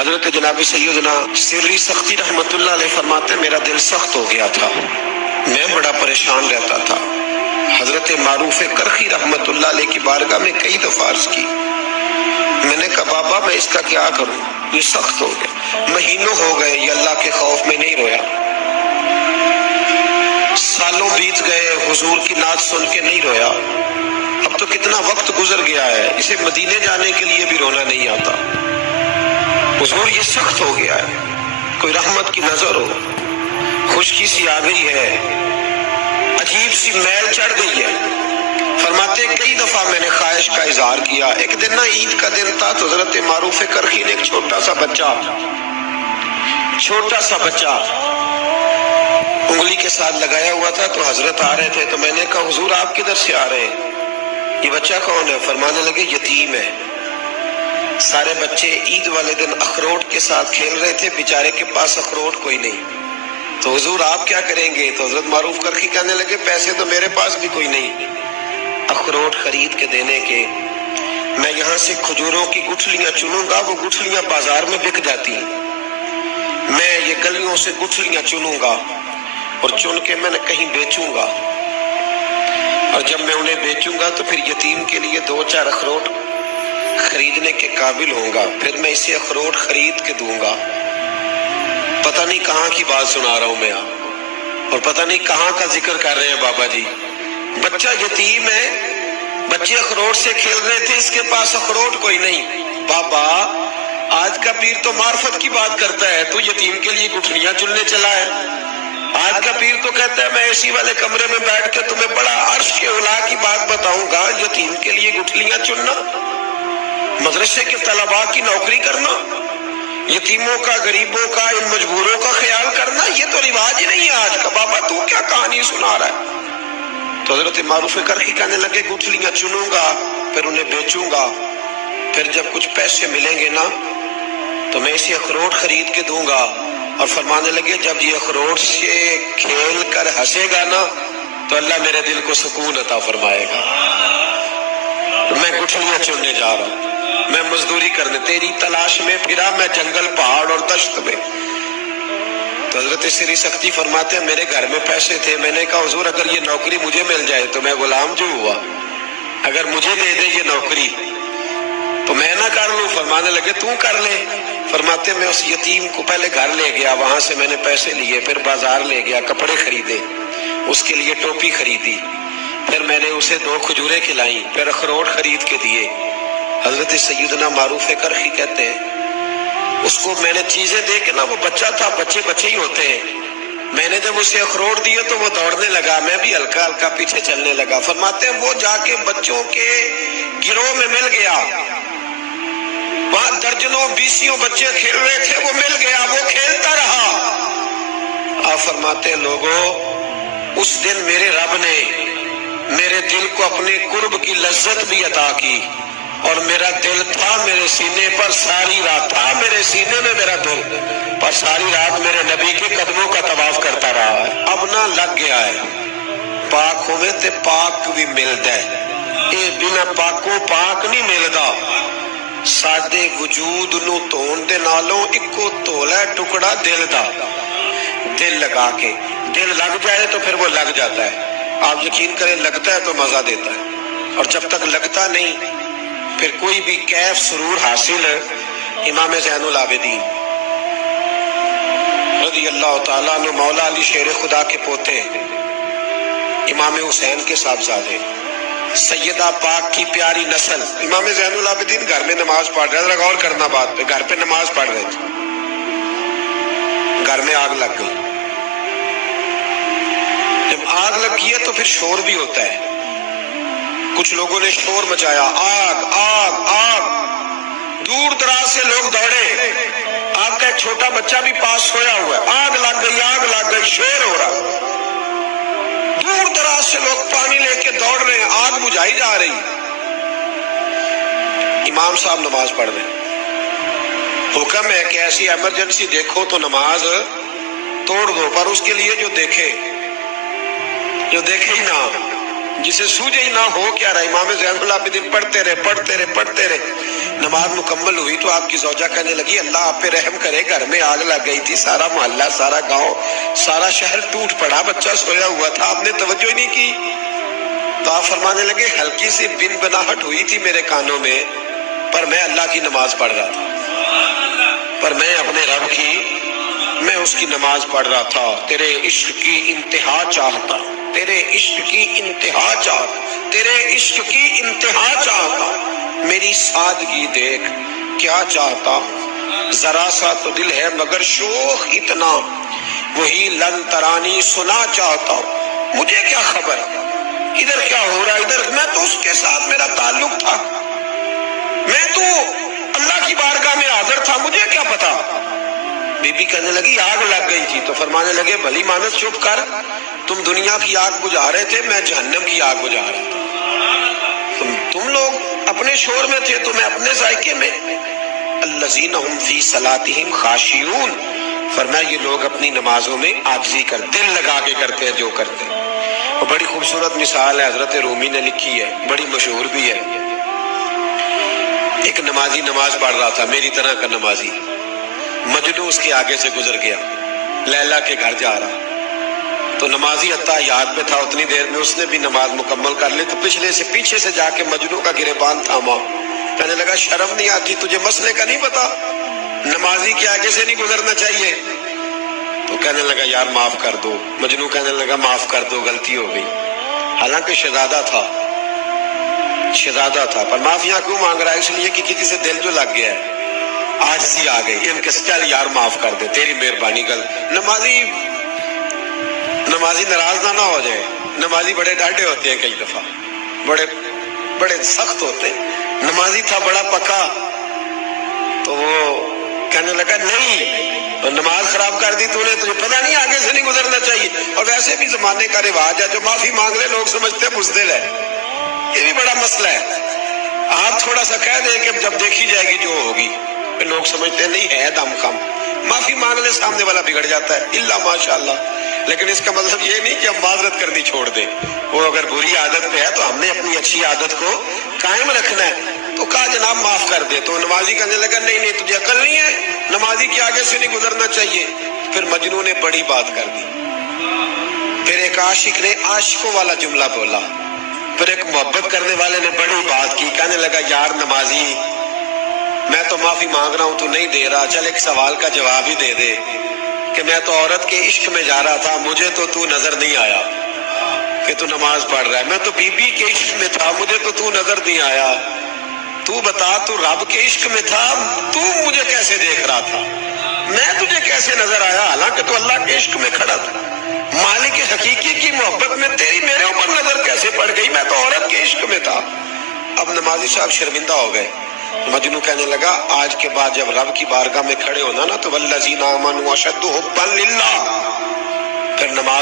حضرت جناب سیدنا سری سختی رحمت اللہ علیہ فرماتے میرا دل سخت ہو گیا تھا، میں بڑا پریشان رہتا تھا۔ حضرت معروف کرخی رحمت اللہ علیہ کی بارگاہ میں کئی دفعہ عرض کی، میں نے کہا بابا میں اس کا کیا کروں، یہ سخت ہو گیا، مہینوں ہو گئے یہ اللہ کے خوف میں نہیں رویا، سالوں بیت گئے حضور کی نعت سن کے نہیں رویا، اب تو کتنا وقت گزر گیا ہے، اسے مدینے جانے کے لیے بھی رونا نہیں آتا۔ حضور یہ سخت ہو گیا ہے، کوئی رحمت کی نظر ہو، خشکی سی آ گئی ہے، عجیب سی میل چڑھ گئی ہے۔ فرماتے کئی دفعہ میں نے خواہش کا اظہار کیا۔ ایک دن نا عید کا دن تھا تو حضرت معروف کرخی نے ایک چھوٹا سا بچہ انگلی کے ساتھ لگایا ہوا تھا، تو حضرت آ رہے تھے تو میں نے کہا حضور آپ کدھر سے آ رہے ہیں، یہ بچہ کون ہے؟ فرمانے لگے یتیم ہے۔ سارے بچے عید والے دن اخروٹ کے ساتھ کھیل رہے تھے، بیچارے کے پاس اخروٹ کوئی نہیں، تو حضور آپ کیا کریں گے؟ تو حضرت معروف کرخی کہنے لگے پیسے تو میرے پاس بھی کوئی نہیں اخروٹ خرید کے دینے کے، میں یہاں سے کھجوروں کی گٹھلیاں چنوں گا، وہ گٹھلیاں بازار میں بک جاتی ہیں، میں یہ گلیوں سے گٹھلیاں چنوں گا اور چن کے میں کہیں بیچوں گا، اور جب میں انہیں بیچوں گا تو پھر یتیم کے لیے 2-4 اخروٹ خریدنے کے قابل ہوں گا، پھر میں اسے اخروٹ خرید کے دوں گا۔ پتہ نہیں کہاں کی بات سنا رہا ہوں میں آپ، اور پتہ نہیں کہاں کا ذکر کر رہے ہیں بابا جی۔ بچہ یتیم ہے، بچے اخروٹ سے کھیل رہے تھے، اس کے پاس اخروٹ کوئی نہیں۔ بابا آج کا پیر تو معرفت کی بات کرتا ہے، تو یتیم کے لیے گٹھلیاں چننے چلا ہے۔ آج کا پیر تو کہتا ہے میں اے سی والے کمرے میں بیٹھ کے تمہیں بڑا عرش کے اعلیٰ کی بات بتاؤں گا، یتیم کے لیے گٹھلیاں چننا، مدرسے کے طلباء کی نوکری کرنا، یتیموں کا، غریبوں کا، ان مجبوروں کا خیال کرنا، یہ تو رواج ہی نہیں ہے آج کا۔ بابا تو کیا کہانی سنا رہا ہے؟ تو حضرت معروف کرخی کہنے لگے گٹھلیاں چنوں گا، پھر انہیں بیچوں گا، پھر جب کچھ پیسے ملیں گے نا تو میں اسے اخروٹ خرید کے دوں گا، اور فرمانے لگے جب یہ اخروٹ سے کھیل کر ہنسے گا نا تو اللہ میرے دل کو سکون عطا فرمائے گا۔ میں گٹھلیاں چننے جا رہا ہوں، میں مزدوری کرنے تیری تلاش میں پھرا میں جنگل پہاڑ اور دشت میں۔ تو حضرت سری سختی فرماتے ہیں میرے گھر میں پیسے تھے، میں نے کہا حضور اگر یہ نوکری مجھے مل جائے تو میں غلام جو ہوا، اگر مجھے دے دے یہ نوکری تو میں نہ کر لوں؟ فرمانے لگے تو کر لے۔ فرماتے میں اس یتیم کو پہلے گھر لے گیا، وہاں سے میں نے پیسے لیے، پھر بازار لے گیا، کپڑے خریدے، اس کے لیے ٹوپی خریدی، پھر میں نے اسے 2 کھجوریں کھلائیں، پھر اخروٹ خرید کے دیے۔ حضرت سیدنا معروف کرخی کہتے ہیں اس کو میں نے چیزیں دے کے نا، وہ بچہ تھا، بچے ہی ہوتے ہیں، میں نے جب اسے اخروٹ دیے تو وہ دوڑنے لگا، میں بھی ہلکا ہلکا پیچھے چلنے لگا۔ فرماتے ہیں وہ جا کے بچوں کے گروہ میں مل گیا، وہاں درجنوں 20 بچے کھیل رہے تھے، وہ مل گیا، وہ کھیلتا رہا۔ آپ فرماتے ہیں لوگوں اس دن میرے رب نے میرے دل کو اپنے قرب کی لذت بھی عطا کی، اور میرا دل تھا میرے سینے پر، ساری رات تھا میرے سینے میں میرا دل، پر ساری رات میرے نبی کے قدموں کا طواف کرتا رہا ہے۔ اب نہ لگ گیا ہے، پاک ہوئے تے پاک بھی ملتا ہے، اے بنا پاکوں پاک نہیں ملدا، ساڈے وجود نو دھون دے نالوں اکو دھولا ٹکڑا دل دا، دل لگا کے، دل لگ جائے تو پھر وہ لگ جاتا ہے۔ آپ یقین کریں لگتا ہے تو مزہ دیتا ہے، اور جب تک لگتا نہیں پھر کوئی بھی کیف سرور حاصل امام زین العابدین رضی اللہ تعالیٰ عنہ مولا علی شیر خدا کے پوتے، امام حسین کے صاحبزادے، سیدہ پاک کی پیاری نسل، امام زین العابدین گھر میں نماز پڑھ رہے، غور کرنا بات پہ، گھر پہ نماز پڑھ رہے تھے، گھر میں آگ لگ گئی۔ جب آگ لگی ہے تو پھر شور بھی ہوتا ہے، کچھ لوگوں نے شور مچایا، آگ آگ آگ، دور دراز سے لوگ دوڑے، آپ کا ایک چھوٹا بچہ بھی پاس سویا ہوا ہے، آگ لگ گئی، شور ہو رہا، دور دراز سے لوگ پانی لے کے دوڑ رہے ہیں، آگ بجھائی جا رہی، امام صاحب نماز پڑھ رہے ہیں، حکم ہے کہ ایسی ایمرجنسی دیکھو تو نماز توڑ دو، پر اس کے لیے جو دیکھے ہی نہ، جسے سوجے ہی نہ ہو کیا رہا، امام زین العابدین پڑھتے رہے، نماز مکمل ہوئی تو آپ کی زوجہ کہنے لگی اللہ آپ پہ رحم کرے، گھر میں آگ لگ گئی تھی، سارا محلہ، سارا گاؤں، سارا شہر ٹوٹ پڑا، بچہ سویا ہوا تھا، آپ نے توجہ ہی نہیں کی۔ تو آپ فرمانے لگے ہلکی سی بن بناہٹ ہوئی تھی میرے کانوں میں، پر میں اللہ کی نماز پڑھ رہا تھا، پر میں اپنے رب کی، میں اس کی نماز پڑھ رہا تھا۔ تیرے عشق کی انتہا چاہتا، تیرے عشق کی انتہا چاہتا، تیرے عشق کی انتہا چاہتا، میری سادگی دیکھ کیا چاہتا، ذرا سا تو دل ہے مگر شوق اتنا، وہی لن ترانی سنا چاہتا، مجھے کیا خبر ادھر کیا ہو رہا، ادھر میں تو اس کے ساتھ میرا تعلق تھا، میں تو اللہ کی بارگاہ میں حاضر تھا، مجھے کیا پتا۔ بی بی کہنے لگی آگ لگ گئی تھی، تو فرمانے لگے بھلی مانس چپ کر، تم دنیا کی آگ بجھا رہے تھے، میں جہنم کی آگ بجھا رہا تھا، تم لوگ اپنے شور میں تھے تو میں اپنے ذائقے میں۔ الذین هم فی صلاتہم خاشعون، فرمایا یہ لوگ اپنی نمازوں میں عاجزی کر، دل لگا کے کرتے ہیں جو کرتے ہیں۔ اور بڑی خوبصورت مثال ہے، حضرت رومی نے لکھی ہے، بڑی مشہور بھی ہے۔ ایک نمازی نماز پڑھ رہا تھا، میری طرح کا نمازی، مجنو اس کے آگے سے گزر گیا، لیلا کے گھر جا رہا، تو نمازی اتحیات پہ تھا، اتنی دیر میں اس نے بھی نماز مکمل کر لی، تو پیچھے سے جا کے مجنو کا گریبان تھاما، کہنے لگا شرم نہیں آتی تجھے، مسئلے کا نہیں پتا، نمازی کے آگے سے نہیں گزرنا چاہیے؟ تو کہنے لگا یار معاف کر دو، مجنو کہنے لگا معاف کر دو، غلطی ہو گئی، حالانکہ شہزادہ تھا، پر معافیاں کیوں مانگ رہا ہے؟ اس لیے کہ کسی سے دل جو لگ گیا ہے، عاجزی آ گئی، ان کے چل یار معاف کر دے، تیری مہربانی کر۔ نمازی ناراض نہ ہو جائے، نمازی بڑے ڈاڈے ہوتے ہیں، کئی دفعہ بڑے سخت ہوتے ہیں، نمازی تھا بڑا پکا، تو وہ کہنے لگا نہیں، نماز خراب کر دی تو نے، تجھے پتہ نہیں آگے سے نہیں گزرنا چاہیے، اور ویسے بھی زمانے کا رواج ہے جو معافی مانگ لے لوگ سمجھتے ہیں بزدل ہے، یہ بھی بڑا مسئلہ ہے۔ آپ تھوڑا سا کہہ دیں کہ جب دیکھی جائے گی جو ہوگی، لوگ سمجھتے ہیں نہیں ہے دم کم، معافی مانگ لے سامنے والا بگڑ جاتا ہے، الا ماشاءاللہ، لیکن اس کا مطلب یہ نہیں کہ ہم معذرت کرنی چھوڑ دیں، وہ اگر بری عادت پہ ہے تو ہم نے اپنی اچھی عادت کو قائم رکھنا ہے، تو کہا جناب معاف کر دے، تو نمازی کہنے لگا نہیں تجھے عقل نہیں ہے، نمازی کے آگے سے نہیں گزرنا چاہیے۔ پھر مجنون نے بڑی بات کر دی، پھر ایک عاشق نے عاشقوں والا جملہ بولا، پھر ایک محبت کرنے والے نے بڑی بات کی، کہنے لگا یار نمازی میں تو معافی مانگ رہا ہوں تو نہیں دے رہا، چل ایک سوال کا جواب ہی دے دے کہ میں تو عورت کے عشق میں جا رہا تھا، مجھے تو نظر نہیں آیا کہ تو نماز پڑھ رہا ہے، میں تو بی بی کے عشق میں تھا، مجھے تو نظر نہیں آیا، تو بتا تو رب کے عشق میں تھا، تو مجھے کیسے دیکھ رہا تھا، میں تجھے کیسے نظر آیا، حالانکہ تو اللہ کے عشق میں کھڑا تھا، مالک حقیقی کی محبت میں تیری میرے اوپر نظر کیسے پڑ گئی، میں تو عورت کے عشق میں تھا۔ اب نمازی صاحب شرمندہ ہو گئے، مجنو کہنے لگا آج کے بعد جب رب کی بارگاہ میں کھڑے ہونا نا تو والذین آمنوا اشد حبا للہ، پھر نماز